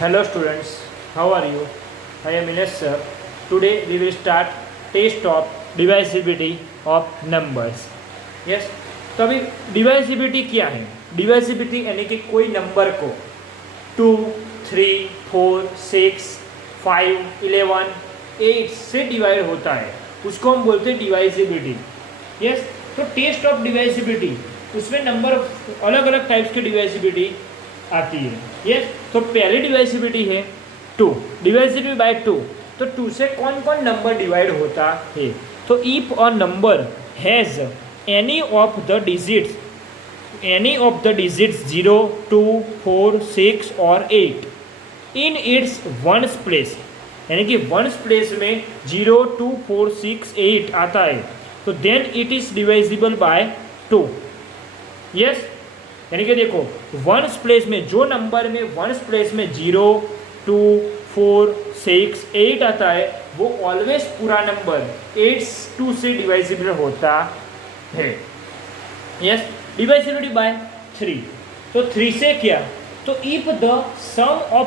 Hello students, how are you? I am Ines sir. Today we will start test of divisibility of numbers. Yes, तो अभी डिवाइसिबिलिटी क्या है? डिवाइसिबिलिटी यानी कि कोई नंबर को 2, 3, 4, 6, 5, 11, 8 से डिवाइड होता है, उसको हम बोलते हैं डिवाइसिबिलिटी. यस, तो टेस्ट ऑफ डिवाइसिबिलिटी उसमें नंबर अलग अलग टाइप्स की डिवाइसिबिलिटी आती है. यस, तो पहली डिवाइसिबिलिटी है 2, डिवाइसिबिलिटी बाय 2. तो 2 से कौन कौन नंबर डिवाइड होता है? तो if a number has any of the digits 0, 2, 4, 6 और 8 इन इट्स वंस प्लेस, यानी कि वंस प्लेस में 0, 2, 4, 6, 8 आता है, तो then it is divisible by 2. Yes, यानी कि देखो वंस प्लेस में जो नंबर में वंस प्लेस में 0, 2, 4, 6, 8 आता है वो ऑलवेज पूरा नंबर 2 से डिवाइजिबल होता है. Yes, divisibility by 3. तो 3 से क्या? तो if the sum of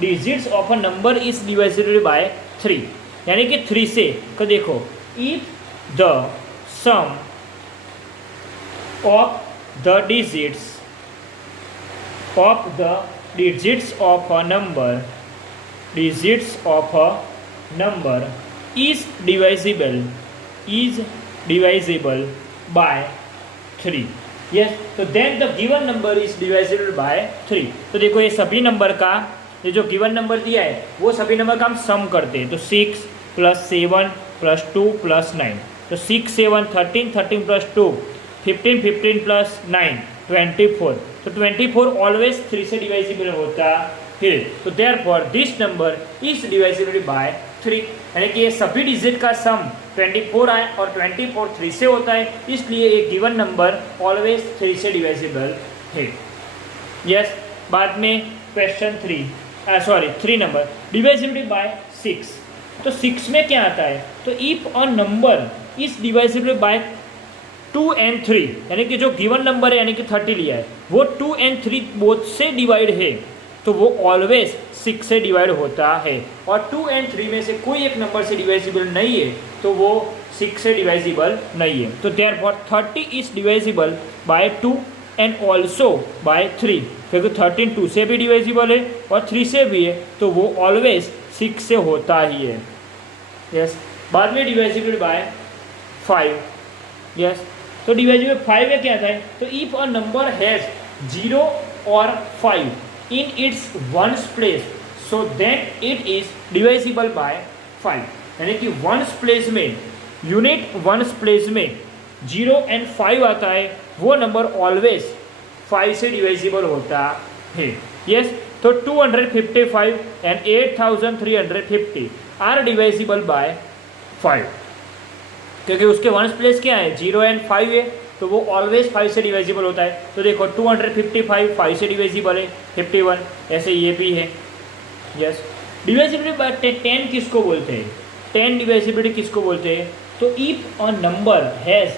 digits of a number is divisible by 3, यानी कि 3 से तो देखो if the sum of the digits of a number is divisible by 3. yes, तो then the given number is divisible by 3. तो देखो ये सभी नंबर का ये जो गिवन नंबर दिया है वो सभी नंबर का हम सम करते हैं. तो 6 + 7 + 2 + 9, तो 6, 7, 13, 13 + 2 15, 15 + 9 24. तो 24 ऑलवेज 3 से डिवाइजिबल होता है. तो therefore this number is divisible by 3, यानी कि ये सभी डिजिट का सम 24 आए और 24 3 से होता है, इसलिए एक गिवन नंबर ऑलवेज 3 से डिवाइजिबल है. यस, बाद में क्वेश्चन 3 नंबर डिवाइजिबिलिटी बाय 6. तो 6 में क्या आता है? तो if a number is divisible by 2 and 3, यानी कि जो गिवन नंबर है यानी कि 30 लिया है वो 2 and 3 बोथ से डिवाइड है, तो वो ऑलवेज 6 से डिवाइड होता है. और 2 and 3 में से कोई एक नंबर से डिवाइजिबल नहीं है तो वो 6 से डिवाइजिबल नहीं है. तो therefore 30 is divisible by 2 and also by 3, क्योंकि 13 2 से भी डिवाइजिबल है और 3 से भी है, तो वो ऑलवेज 6 से होता ही है. यस, बाद में डिवाइजिबल बाय 5. यस, तो डिवाइजिबल 5 में क्या आता है? तो इफ अ नंबर हैज 0 और 5 in its ones place, so then it is divisible by 5, यानी कि वंस प्लेस में यूनिट वंस प्लेस में 0 and 5 आता है वो नंबर ऑलवेज 5 से डिवाइजिबल होता है. यस, तो 255 and 8350 आर डिवाइजिबल बाय 5, क्योंकि उसके वंस प्लेस क्या है? 0 and 5 है, तो वो ऑलवेज 5 से डिवाइजिबल होता है. तो देखो 255 5 से डिवाइजिबल है, 51 ऐसे ये भी है. यस, डिवाइजिबिलिटी बाय 10 किसको बोलते हैं? 10 डिवाइजिबिलिटी किसको बोलते हैं? तो if a number has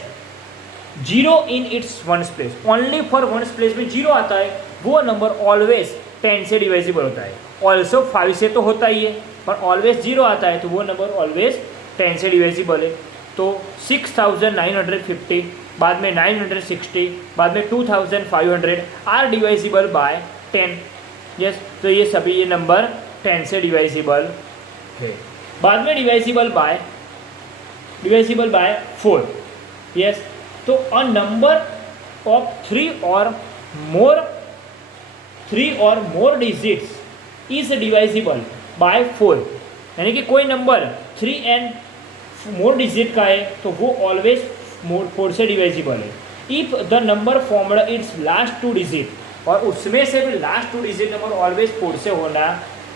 0 in its ones place, only for once place में 0 आता है वो नंबर ऑलवेज 10 से डिवाइजिबल होता है. ऑल्सो 5 से तो होता ही है, पर ऑलवेज 0 आता है तो वो नंबर ऑलवेज 10 से डिवाइजिबल है. तो 6950, बाद में 960, बाद में 2500 आर डिवाइजिबल बाय 10. यस, तो ये सभी ये नंबर 10 से डिवाइजिबल है. बाद में डिवाइजिबल बाय 4. यस, तो अ नंबर ऑफ 3 और मोर डिजिट्स इज डिवाइजिबल बाय 4, यानी कि कोई नंबर 3 and मोर डिजिट का है तो वो ऑलवेज 4 से डिवाइजिबल है. If the number formed it's last 2 digit, और उसमें से भी लास्ट 2 डिजिट नंबर ऑलवेज 4 से होना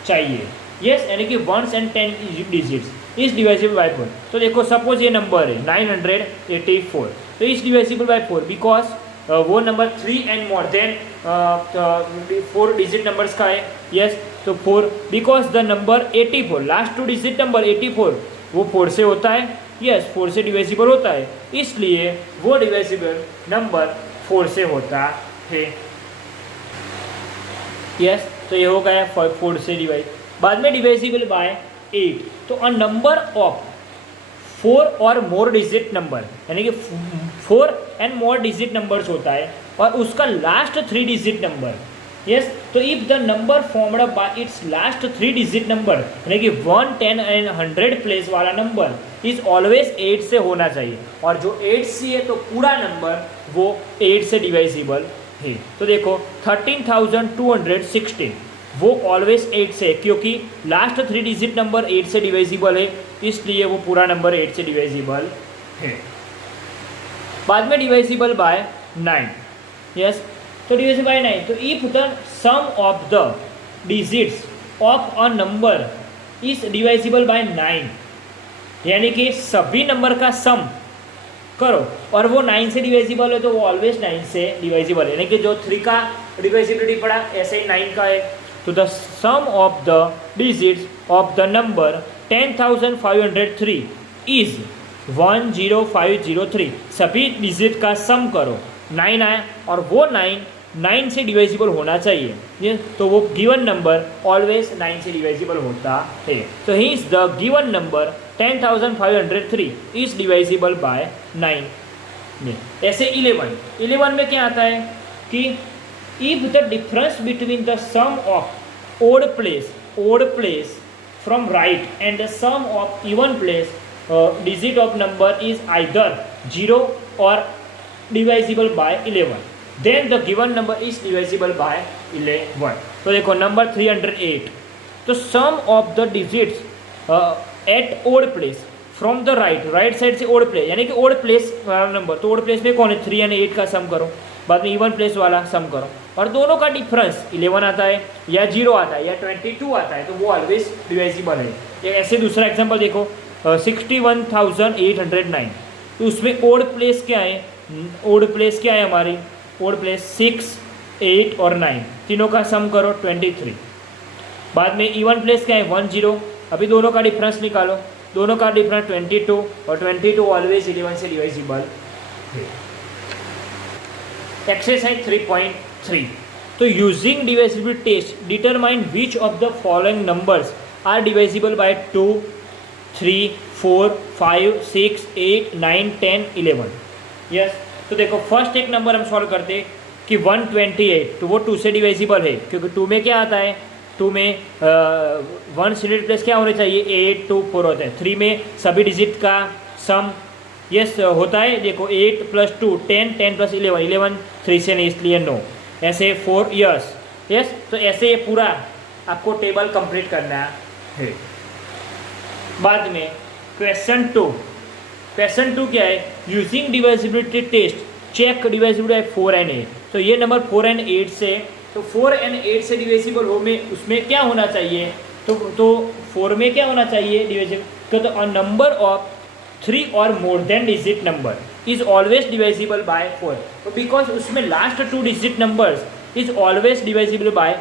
चाहिए. यस, यानी कि 1 and 10 digits is divisible by 4. तो देखो सपोज ये नंबर है 984, तो इज डिवाइजिबल बाय 4 बिकॉज वो number 3 and more than 4 digit numbers का है. यस, तो 4 because the number 84 last 2 digit number 84 वो 4 से होता है. यस, 4 से डिवाइजिबल होता है, इसलिए वो डिवाइजिबल नंबर 4 से होता है. यस, तो ये हो गया 4 से डिवाइड। बाद में डिवाइजिबल बाय 8, तो अ नंबर ऑफ 4 और मोर डिजिट नंबर, यानी कि 4 एंड मोर डिजिट नंबर्स होता है और उसका लास्ट 3 डिजिट नंबर। यस, तो if the number formed by it's last 3 digit number, यानी कि 1, 10 एंड 100 प्लेस वाला नंबर इज ऑलवेज 8 से होना चाहिए, और जो 8 से है तो पूरा नंबर वो 8 से डिवाइजिबल है। तो देखो 13,216 वो ऑलवेज 8 से है, क्योंकि लास्ट 3 डिजिट नंबर 8 से डिवाइजिबल है, इसलिए वो पूरा नंबर 8 से डिवाइजिबल है। बाद में डिवाइजिबल बाय 9। यस, तो डिवाइजिबल बाय 9, तो if the sum of the digits of a number is divisible by 9, यानी कि सभी नंबर का सम करो और वो 9 से डिवाइजिबल है, तो वो ऑलवेज 9 से डिवाइजिबल है, यानी कि जो 3 का डिवाइजिबिलिटी पड़ा ऐसे ही 9 का है। तो the sum of the digits of the number 10,503 is 10503, सभी डिजिट का सम करो, 9 आया और वो 9 से डिवाइजिबल होना चाहिए, ये तो वो गिवन नंबर ऑलवेज 9 से डिवाइजिबल होता है। तो he is the given number 10,503 is divisible by 9। ऐसे 11 में क्या आता है कि if the difference between the sum of odd place from right and the sum of even place digit of number is either 0 और divisible by 11, then the given number is divisible by 11। तो देखो number 308, तो sum of the digits at odd place from the right side से odd place, यानी कि odd place वाला number, तो odd place में कौन है 3 एंड 8 का सम करो, बाद में इवन प्लेस वाला सम करो, और दोनों का डिफरेंस 11 आता है या 0 आता है या 22 आता है, तो वो ऑलवेज डिवाइजिबल है। ये ऐसे दूसरा एग्जांपल देखो 61,809, तो उसमें ओड प्लेस क्या है, हमारी ओड प्लेस 6, 8 और 9, तीनों का सम करो 23। बाद में इवन प्लेस क्या है 1, 0, अभी दोनों का डिफरेंस निकालो, दोनों का डिफरेंस 22 और 22 ऑलवेज 11 से डिवाइजिबल है। एक्सरसाइज 3.3, तो using divisibility test determine which of the following numbers are divisible by 2, 3, 4, 5, 6, 8, 9, 10, 11। Yes, तो देखो फर्स्ट एक नंबर हम सॉल्व करते हैं कि 128, तो वो 2 से डिवाइजिबल है, क्योंकि 2 में क्या आता है, 2 में 1 सिलेक्ट प्लेस क्या होने चाहिए 8, 2, 4 होता है। 3 में सभी डिजिट का सम यस होता है, देखो 8 + 2 10, 10 + 11 11, 3 से नहीं इसलिए नो, ऐसे 4 यस, तो ऐसे ये पूरा आपको टेबल कंप्लीट करना है। बाद में क्वेश्चन 2 क्या है, using divisibility test check divisibility by 4 and 8, तो ये नंबर 4 एंड 8 से, तो 4 एंड 8 से डिवाइजिबल हो में उसमें क्या होना चाहिए, तो 4 में क्या होना चाहिए डिवाइजिबल, तो अ नंबर ऑफ 3 और more than digit number is always divisible by 4, तो बिकॉज उसमें last 2 digit numbers is always divisible by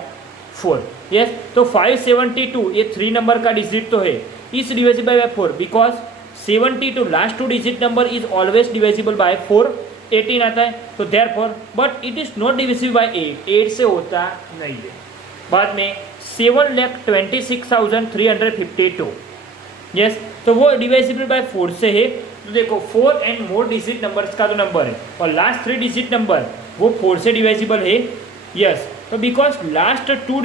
4। Yes, तो 572 ये 3 नंबर का डिजिट तो है, is divisible by 4 because 72 last 2 digit number is always divisible by 4, 18 आता है, तो therefore but it is not divisible by 8 से होता नहीं है। बाद में 7,26,352, यस, तो वो डिवाइजिबल बाय 4 से है, तो देखो 4 एंड मोर डिजिट नंबर्स का जो नंबर है और लास्ट 3 डिजिट नंबर वो 4 से डिवाइजिबल है। यस, तो बिकॉज लास्ट 2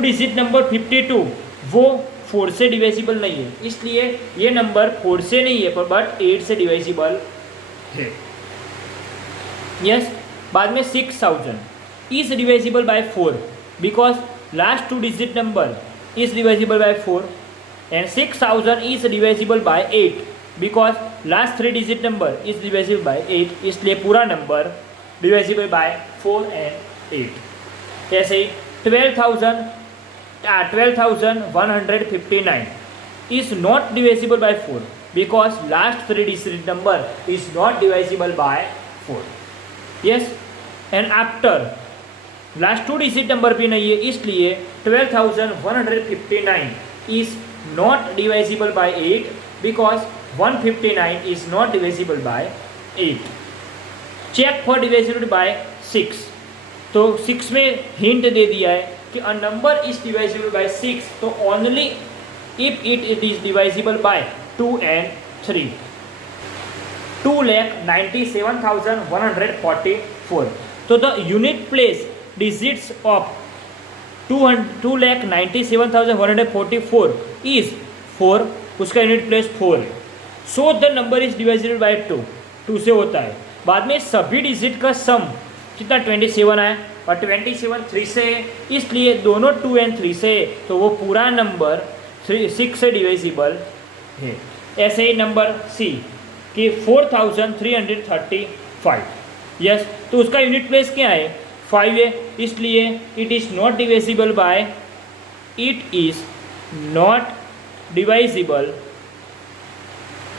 डिजिट नंबर 52 वो 4 से डिवाइजिबल नहीं है, इसलिए ये नंबर 4 से नहीं है पर बट 8 से डिवाइजिबल है। यस, बाद में 6,000 is divisible by 4 because last 2 digit number is divisible by 4 and 6,000 is divisible by 8 because last 3 digit number is divisible by 8, इसलिए पूरा नंबर divisible by 4 and 8। ऐसे ही 12,159 is not divisible by 4 because last 3 digit number is not divisible by 4। yes, and after last 2 digit number भी नहीं है, इसलिए 12,159 is not divisible by 8 because 159 is not divisible by 8। check for divisibility by 6, तो 6 में hint दे दिया है कि a number is divisible by 6, तो only if it is divisible by 2 and 3। 2,97,144। तो the unit place digits of 2,97,144 is 4, उसका unit place 4 है। So the number is divisible by 2 से होता है। बाद में सभी डिजिट का सम कितना 27 आया, और 27 3 से है, इसलिए दोनों 2 and 3 से है, तो वो पूरा नंबर 6 से डिवाइजिबल है। ऐसे ही नंबर सी कि 4,335, यस, तो उसका यूनिट प्लेस क्या है 5 है, इसलिए it is not divisible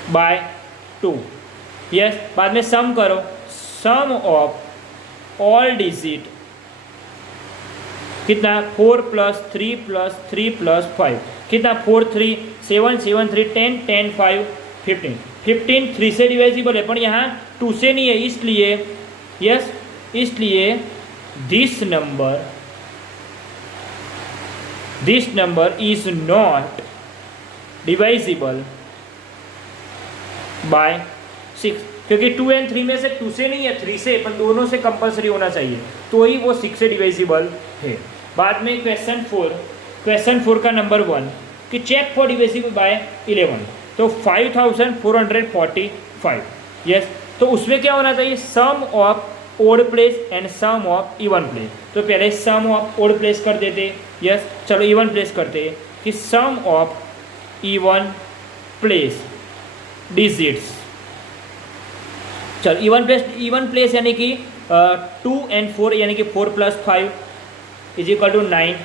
by 2, yes. बाद में सम करो, सम ऑफ ऑल डिजिट कितना 4 + 3 + 3 + 5 कितना 4 3 7 7 3 10 10 5 15 15 3 से डिवाइजिबल है, पर यहाँ 2 से नहीं है, इसलिए यस, इसलिए this number is not divisible by 6, क्योंकि 2 and 3 में से 2 से नहीं है 3 से, पर दोनों से कंपलसरी होना चाहिए, तो ही वो 6 से डिवाइजिबल है। बाद में क्वेश्चन 4 का नंबर 1 कि चेक फॉर डिवाइजिबल बाय 11, तो 5,445, यस। तो उसमें क्या होना चाहिए, sum of odd place and sum of even place. तो पहले सम ऑफ ओड प्लेस कर देते, यस। चलो इवन प्लेस करते कि sum of even place digits, चलो इवन प्लेस यानी कि 2 and 4 यानी कि 4 + 5 = 9।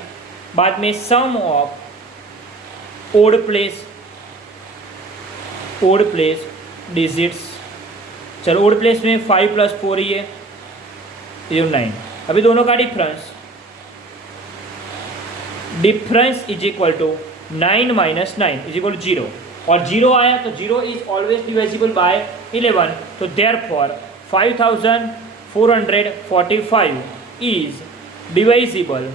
बाद में सम ऑफ ओड प्लेस डिजिट्स, चलो ओड प्लेस में 5 + 4 ही है, ये 9। अभी दोनों का डिफरेंस = 9 - 9 = 0, और 0 आया तो 0 इज ऑलवेज डिवाइजिबल बाय 11, तो therefore 5,445 is divisible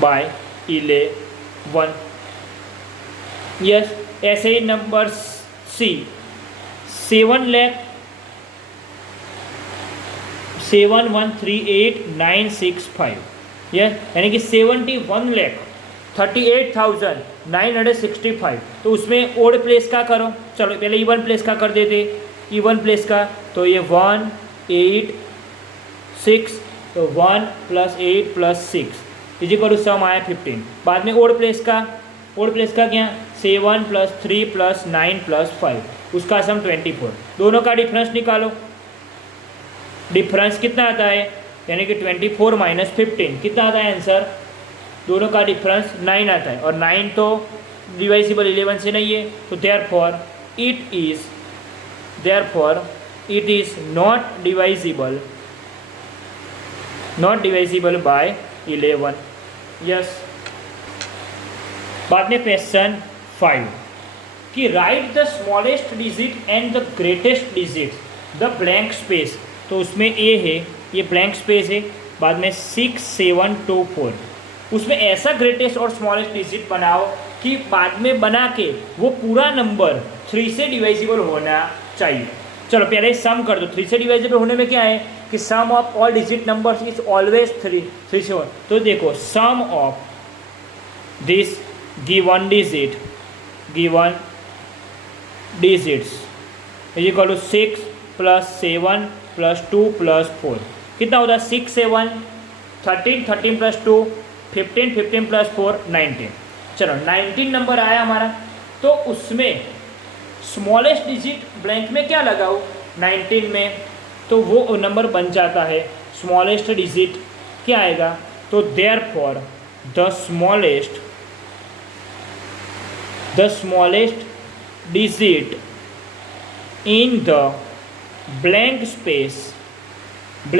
by 11, yes. ऐसे ही नंबर सी 7,71,38,965, यस, यानी कि 71,38,965। तो उसमें ओड प्लेस का करो, चलो पहले इवन प्लेस का कर देते, इवन प्लेस का तो ये 1 8 6, तो 1 + 8 + 6 = सम आया 15। बाद में ओड प्लेस का क्या 7 + 3 + 9 + 5, उसका सम 24। दोनों का डिफरेंस निकालो, डिफरेंस कितना आता है, यानी कि 24 - 15 कितना आता है आंसर, दोनों का डिफरेंस 9 आता है, और 9 तो डिवाइजिबल 11 से नहीं है, तो therefore it is not divisible by 11, yes. बाद में क्वेश्चन 5 कि write the smallest digit and the greatest digit the blank space. तो उसमें ए है, ये ब्लैंक स्पेस है, बाद में 6 7 2 4, उसमें ऐसा ग्रेटेस्ट और स्मॉलेस्ट डिजिट बनाओ कि बाद में बना के वो पूरा नंबर 3 से डिवाइजिबल होना चाहिए। चलो पहले सम कर दो, 3 से डिवाइजिबल होने में क्या है कि sum of all digit numbers is always 3 से 1। तो देखो sum of this given digits = 6 + 7 + 2 + 4 कितना होता है 6 7 13 13 + 2 15 15 + 4 19। चलो 19 नंबर आया हमारा, तो उसमें स्मॉलेस्ट डिजिट ब्लैंक में क्या लगाओ 19 में, तो वो नंबर बन जाता है स्मॉलेस्ट डिजिट क्या आएगा, तो therefore the smallest digit in the blank space =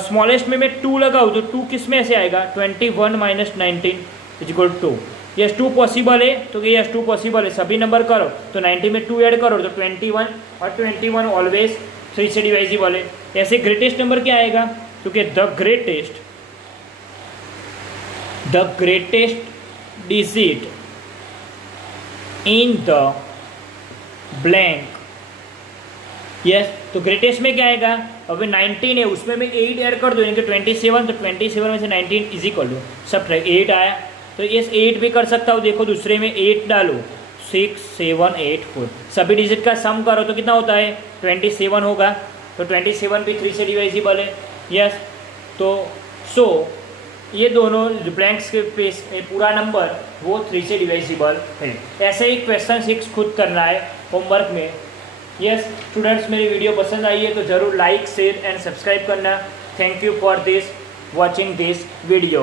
smallest में मैं 2 लगाऊँ तो 2 किस में से आएगा 21 - 19 = 2, यस 2 पॉसिबल है, तो ये यस 2 पॉसिबल है, सभी नंबर करो तो 90 में 2 ऐड करो तो 21, और 21 ऑलवेज 3 से डिवाइजिबल है। ऐसे ग्रेटेस्ट नंबर क्या आएगा, क्योंकि the greatest digit in the blank. Yes, तो ग्रेटेस्ट में क्या आएगा, अभी 19 है उसमें मैं 8 ऐड कर दूँ यानी कि 27, तो 27 में से 19 इज इक्वल टू सब 8 आया, तो यस 8 भी कर सकता हूँ। देखो दूसरे में 8 डालो 6 7 8 4, सभी डिजिट का सम करो तो कितना होता है 27 होगा, तो 27 भी 3 से डिवाइजिबल है। यस, तो ये दोनों ब्लैंक्स के पेस पूरा नंबर वो 3 से डिवाइजिबल है। ऐसे ही क्वेश्चन 6 खुद करना है होमवर्क में। यस स्टूडेंट्स, मेरी वीडियो पसंद आई है तो ज़रूर लाइक शेयर एंड सब्सक्राइब करना। Thank you for this watching this video.